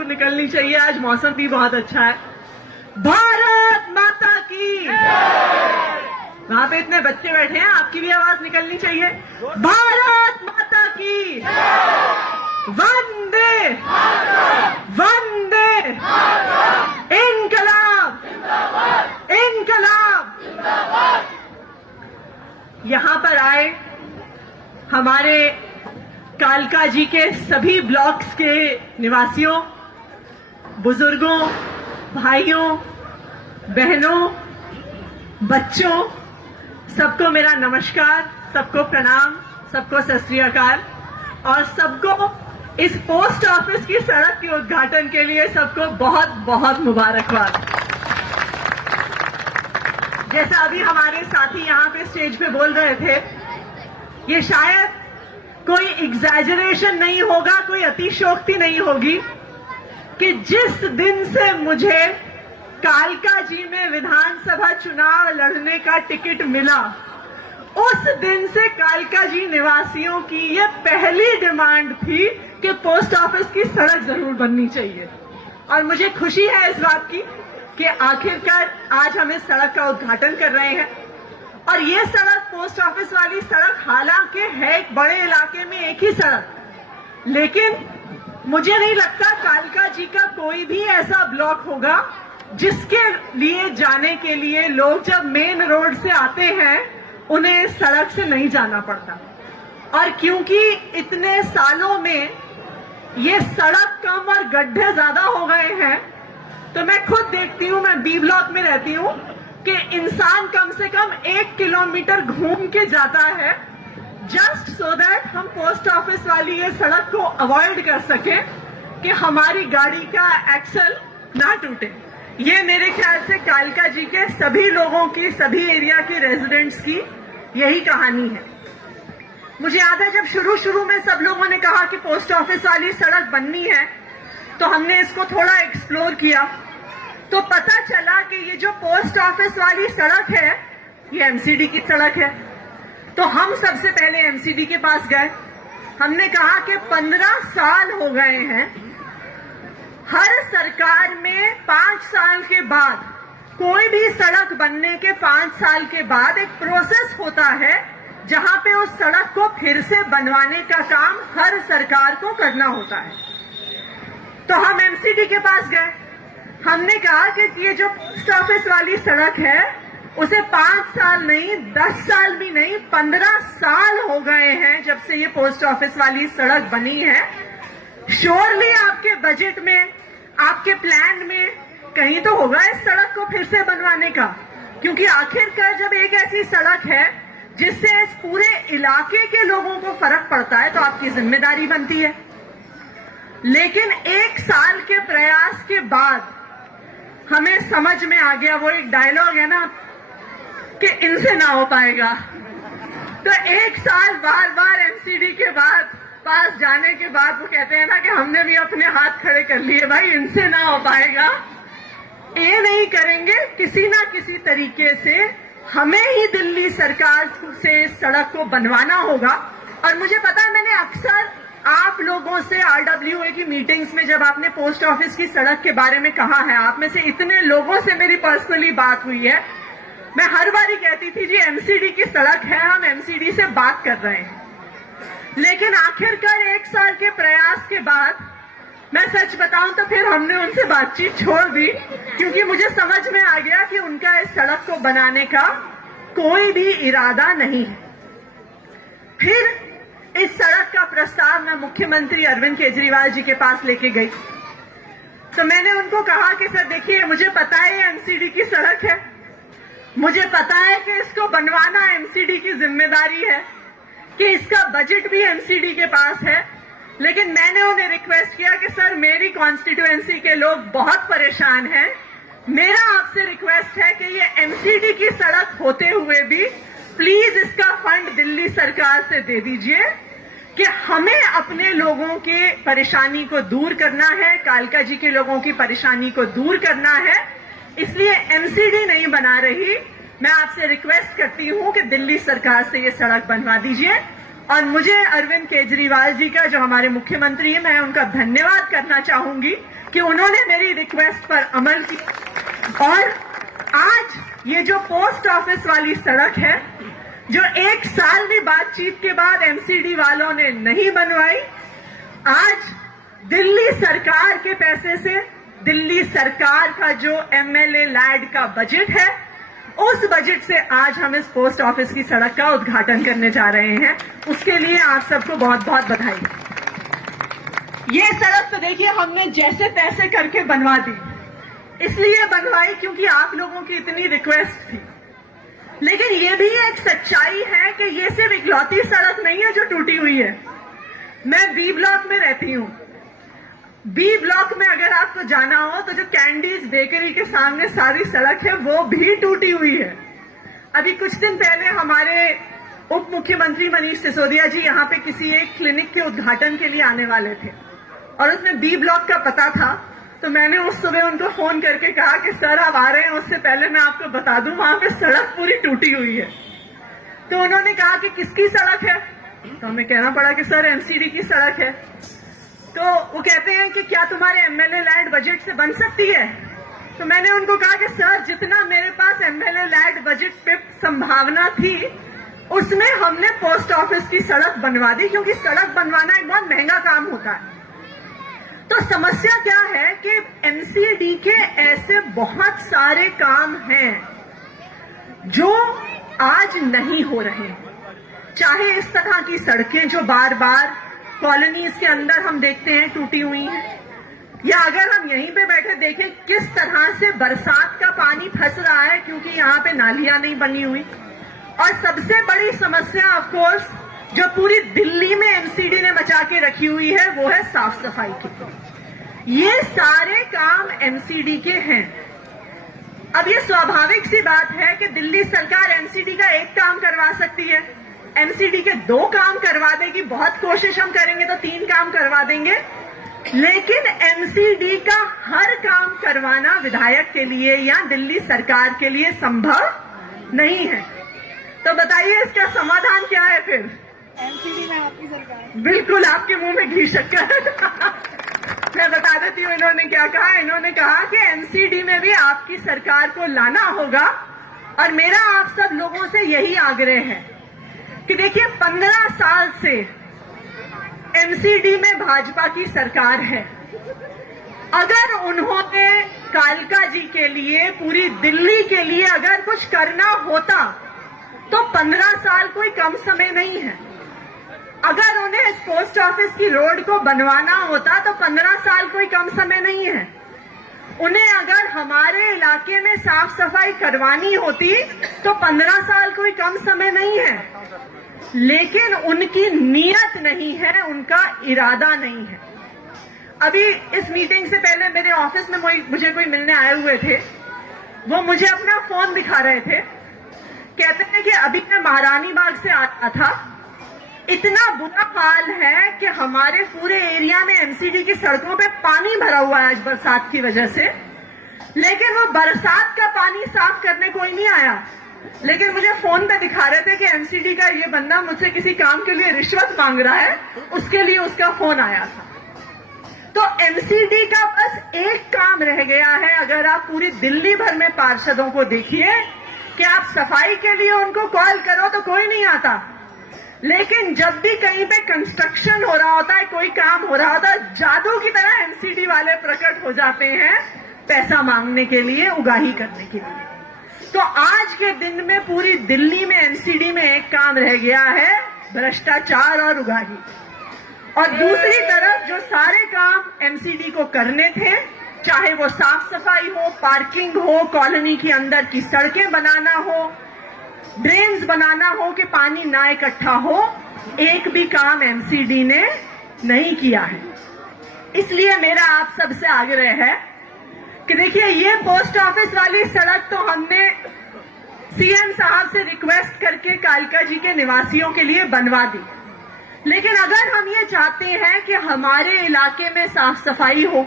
जरूर निकलनी चाहिए। आज मौसम भी बहुत अच्छा है। भारत माता की। वहां पे इतने बच्चे बैठे हैं, आपकी भी आवाज निकलनी चाहिए। भारत माता की। वंदे वंदे इनकलाब इनकलाब। यहां पर आए हमारे कालका जी के सभी ब्लॉक्स के निवासियों, बुजुर्गों, भाइयों, बहनों, बच्चों, सबको मेरा नमस्कार, सबको प्रणाम, सबको सत श्री अकाल और सबको इस पोस्ट ऑफिस की सड़क के उद्घाटन के लिए सबको बहुत बहुत मुबारकबाद। जैसा अभी हमारे साथी यहाँ पे स्टेज पे बोल रहे थे, ये शायद कोई एग्जैजरेशन नहीं होगा, कोई अतिशयोक्ति नहीं होगी कि जिस दिन से मुझे कालका जी में विधानसभा चुनाव लड़ने का टिकट मिला, उस दिन से कालका जी निवासियों की ये पहली डिमांड थी कि पोस्ट ऑफिस की सड़क जरूर बननी चाहिए। और मुझे खुशी है इस बात की कि आखिरकार आज हम इस सड़क का उद्घाटन कर रहे हैं। और ये सड़क, पोस्ट ऑफिस वाली सड़क, हालांकि है एक बड़े इलाके में एक ही सड़क, लेकिन मुझे नहीं लगता कालका जी का कोई भी ऐसा ब्लॉक होगा जिसके लिए जाने के लिए लोग जब मेन रोड से आते हैं उन्हें इस सड़क से नहीं जाना पड़ता। और क्योंकि इतने सालों में ये सड़क कम और गड्ढे ज्यादा हो गए हैं, तो मैं खुद देखती हूँ, मैं बी ब्लॉक में रहती हूँ, कि इंसान कम से कम 1 किलोमीटर घूम के जाता है जस्ट सो दैट हम पोस्ट ऑफिस वाली ये सड़क को अवॉइड कर सकें कि हमारी गाड़ी का एक्सल ना टूटे। ये मेरे ख्याल से कालका जी के सभी लोगों की, सभी एरिया के रेजिडेंट्स की यही कहानी है। मुझे याद है जब शुरू में सब लोगों ने कहा कि पोस्ट ऑफिस वाली सड़क बननी है, तो हमने इसको थोड़ा एक्सप्लोर किया, तो पता चला कि ये जो पोस्ट ऑफिस वाली सड़क है ये एमसीडी की सड़क है। तो हम सबसे पहले एमसीडी के पास गए, हमने कहा कि 15 साल हो गए हैं, हर सरकार में 5 साल के बाद, कोई भी सड़क बनने के 5 साल के बाद एक प्रोसेस होता है जहां पे उस सड़क को फिर से बनवाने का काम हर सरकार को करना होता है। तो हम एमसीडी के पास गए, हमने कहा कि ये जो पोस्ट ऑफिस वाली सड़क है उसे 5 साल नहीं, 10 साल भी नहीं, 15 साल हो गए हैं जब से ये पोस्ट ऑफिस वाली सड़क बनी है। श्योरली आपके बजट में, आपके प्लान में कहीं तो होगा इस सड़क को फिर से बनवाने का, क्योंकि आखिरकार जब एक ऐसी सड़क है जिससे इस पूरे इलाके के लोगों को फर्क पड़ता है तो आपकी जिम्मेदारी बनती है। लेकिन 1 साल के प्रयास के बाद हमें समझ में आ गया, वो एक डायलॉग है ना कि इनसे ना हो पाएगा। तो 1 साल बार बार एमसीडी के बाद पास जाने के बाद वो कहते हैं ना कि हमने भी अपने हाथ खड़े कर लिए, भाई इनसे ना हो पाएगा, ये नहीं करेंगे, किसी ना किसी तरीके से हमें ही दिल्ली सरकार से सड़क को बनवाना होगा। और मुझे पता है, मैंने अक्सर आप लोगों से आरडब्ल्यूए की मीटिंग्स में जब आपने पोस्ट ऑफिस की सड़क के बारे में कहा है, आप में से इतने लोगों से मेरी पर्सनली बात हुई है, मैं हर बार ही कहती थी जी एमसीडी की सड़क है, हम एमसीडी से बात कर रहे हैं। लेकिन आखिरकार 1 साल के प्रयास के बाद, मैं सच बताऊं तो फिर हमने उनसे बातचीत छोड़ दी, क्योंकि मुझे समझ में आ गया कि उनका इस सड़क को बनाने का कोई भी इरादा नहीं है। फिर इस सड़क का प्रस्ताव मैं मुख्यमंत्री अरविंद केजरीवाल जी के पास लेके गई, तो मैंने उनको कहा कि सर देखिए, मुझे पता है ये एमसीडी की सड़क है, मुझे पता है कि इसको बनवाना एमसीडी की जिम्मेदारी है, कि इसका बजट भी एमसीडी के पास है, लेकिन मैंने उन्हें रिक्वेस्ट किया कि सर मेरी कॉन्स्टिट्यूएंसी के लोग बहुत परेशान हैं, मेरा आपसे रिक्वेस्ट है कि ये एमसीडी की सड़क होते हुए भी प्लीज इसका फंड दिल्ली सरकार से दे दीजिए, कि हमें अपने लोगों के परेशानी को दूर करना है, कालका जी के लोगों की परेशानी को दूर करना है, इसलिए एमसीडी नहीं बना रही। मैं आपसे रिक्वेस्ट करती हूं कि दिल्ली सरकार से ये सड़क बनवा दीजिए। और मुझे अरविंद केजरीवाल जी का, जो हमारे मुख्यमंत्री हैं, मैं उनका धन्यवाद करना चाहूंगी कि उन्होंने मेरी रिक्वेस्ट पर अमल किया। और आज ये जो पोस्ट ऑफिस वाली सड़क है, जो 1 साल की बातचीत के बाद एमसीडी वालों ने नहीं बनवाई, आज दिल्ली सरकार के पैसे से, दिल्ली सरकार का जो एमएलए लैड का बजट है, उस बजट से आज हम इस पोस्ट ऑफिस की सड़क का उद्घाटन करने जा रहे हैं। उसके लिए आप सबको बहुत बहुत बधाई। ये सड़क तो देखिए हमने जैसे तैसे करके बनवा दी, इसलिए बनवाई क्योंकि आप लोगों की इतनी रिक्वेस्ट थी। लेकिन ये भी एक सच्चाई है कि ये सिर्फ इकलौती सड़क नहीं है जो टूटी हुई है। मैं बी ब्लॉक में रहती हूँ। बी ब्लॉक में अगर आपको जाना हो तो जो कैंडीज बेकरी के सामने सारी सड़क है वो भी टूटी हुई है। अभी कुछ दिन पहले हमारे उप मुख्यमंत्री मनीष सिसोदिया जी यहाँ पे किसी एक क्लिनिक के उद्घाटन के लिए आने वाले थे और उसमें बी ब्लॉक का पता था, तो मैंने उस सुबह उनको फोन करके कहा कि सर आप आ रहे हैं, उससे पहले मैं आपको बता दूं वहां पे सड़क पूरी टूटी हुई है। तो उन्होंने कहा कि किसकी सड़क है, तो हमें कहना पड़ा कि सर एमसीडी की सड़क है। तो वो कहते हैं कि क्या तुम्हारे एमएलए लैंड बजट से बन सकती है? तो मैंने उनको कहा कि सर जितना मेरे पास एमएलए लैंड बजट पे संभावना थी, उसमें हमने पोस्ट ऑफिस की सड़क बनवा दी, क्योंकि सड़क बनवाना एक बहुत महंगा काम होता है। तो समस्या क्या है कि एमसीडी के ऐसे बहुत सारे काम हैं जो आज नहीं हो रहे, चाहे इस तरह की सड़कें जो बार बार कॉलोनीज के अंदर हम देखते हैं टूटी हुई हैं, या अगर हम यहीं पे बैठे देखें किस तरह से बरसात का पानी फंस रहा है क्योंकि यहाँ पे नालियां नहीं बनी हुई। और सबसे बड़ी समस्या ऑफ कोर्स जो पूरी दिल्ली में एमसीडी ने मचा के रखी हुई है वो है साफ सफाई की। ये सारे काम एमसीडी के हैं। अब ये स्वाभाविक सी बात है कि दिल्ली सरकार एमसीडी का एक काम करवा सकती है, एमसीडी के 2 काम करवा देगी, बहुत कोशिश हम करेंगे तो 3 काम करवा देंगे, लेकिन एमसीडी का हर काम करवाना विधायक के लिए या दिल्ली सरकार के लिए संभव नहीं है। तो बताइए इसका समाधान क्या है फिर? एमसीडी में आपकी सरकार। बिल्कुल आपके मुंह में घी शक्कर। मैं बता देती हूँ इन्होंने क्या कहा। इन्होंने कहा कि एमसीडी में भी आपकी सरकार को लाना होगा, और मेरा आप सब लोगों से यही आग्रह है कि देखिए 15 साल से एमसीडी में भाजपा की सरकार है। अगर उन्होंने कालका जी के लिए, पूरी दिल्ली के लिए अगर कुछ करना होता तो 15 साल कोई कम समय नहीं है। अगर उन्हें इस पोस्ट ऑफिस की रोड को बनवाना होता तो 15 साल कोई कम समय नहीं है। उन्हें अगर हमारे इलाके में साफ सफाई करवानी होती तो 15 साल कोई कम समय नहीं है। लेकिन उनकी नीयत नहीं है, उनका इरादा नहीं है। अभी इस मीटिंग से पहले मेरे ऑफिस में मुझे कोई मिलने आए हुए थे, वो मुझे अपना फोन दिखा रहे थे। कहते हैं कि अभी मैं महारानी बाग से आया था, इतना बुरा हाल है कि हमारे पूरे एरिया में एमसीडी की सड़कों पे पानी भरा हुआ है आज बरसात की वजह से, लेकिन वो बरसात का पानी साफ करने कोई नहीं आया। लेकिन मुझे फोन पे दिखा रहे थे कि एमसीडी का ये बंदा मुझसे किसी काम के लिए रिश्वत मांग रहा है, उसके लिए उसका फोन आया था। तो एमसीडी का बस एक काम रह गया है। अगर आप पूरी दिल्ली भर में पार्षदों को देखिए कि आप सफाई के लिए उनको कॉल करो तो कोई नहीं आता, लेकिन जब भी कहीं पे कंस्ट्रक्शन हो रहा होता है, कोई काम हो रहा होता है, जादू की तरह एमसीडी वाले प्रकट हो जाते हैं पैसा मांगने के लिए, उगाही करने के लिए। तो आज के दिन में पूरी दिल्ली में एमसीडी में एक काम रह गया है, भ्रष्टाचार और उगाही। और दूसरी तरफ जो सारे काम एमसीडी को करने थे, चाहे वो साफ सफाई हो, पार्किंग हो, कॉलोनी के अंदर की सड़कें बनाना हो, ड्रेन्स बनाना हो कि पानी ना इकट्ठा हो, एक भी काम एमसीडी ने नहीं किया है। इसलिए मेरा आप सबसे आग्रह है कि देखिए ये पोस्ट ऑफिस वाली सड़क तो हमने सीएम साहब से रिक्वेस्ट करके कालका जी के निवासियों के लिए बनवा दी, लेकिन अगर हम ये चाहते हैं कि हमारे इलाके में साफ सफाई हो,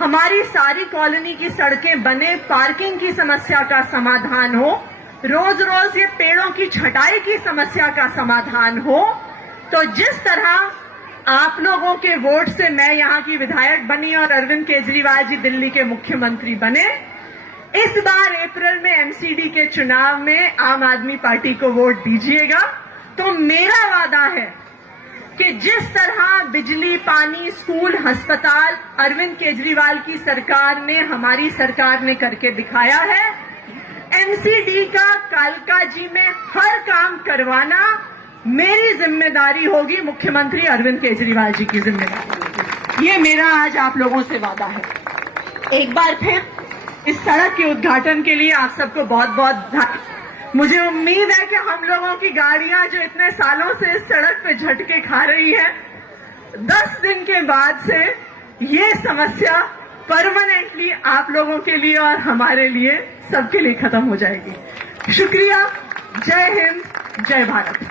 हमारी सारी कॉलोनी की सड़कें बने, पार्किंग की समस्या का समाधान हो, रोज रोज ये पेड़ों की छटाई की समस्या का समाधान हो, तो जिस तरह आप लोगों के वोट से मैं यहां की विधायक बनी और अरविंद केजरीवाल जी दिल्ली के मुख्यमंत्री बने, इस बार अप्रैल में एमसीडी के चुनाव में आम आदमी पार्टी को वोट दीजिएगा। तो मेरा वादा है कि जिस तरह बिजली, पानी, स्कूल, अस्पताल अरविंद केजरीवाल की सरकार में, हमारी सरकार ने करके दिखाया है, एमसीडी का कालका जी में हर काम करवाना मेरी जिम्मेदारी होगी, मुख्यमंत्री अरविंद केजरीवाल जी की जिम्मेदारी होगी। ये मेरा आज आप लोगों से वादा है। एक बार फिर इस सड़क के उद्घाटन के लिए आप सबको बहुत बहुत धन्यवाद। मुझे उम्मीद है कि हम लोगों की गाड़ियां जो इतने सालों से इस सड़क पे झटके खा रही है, 10 दिन के बाद से ये समस्या परमानेंटली आप लोगों के लिए और हमारे लिए, सबके लिए खत्म हो जाएगी। शुक्रिया। जय हिंद, जय भारत।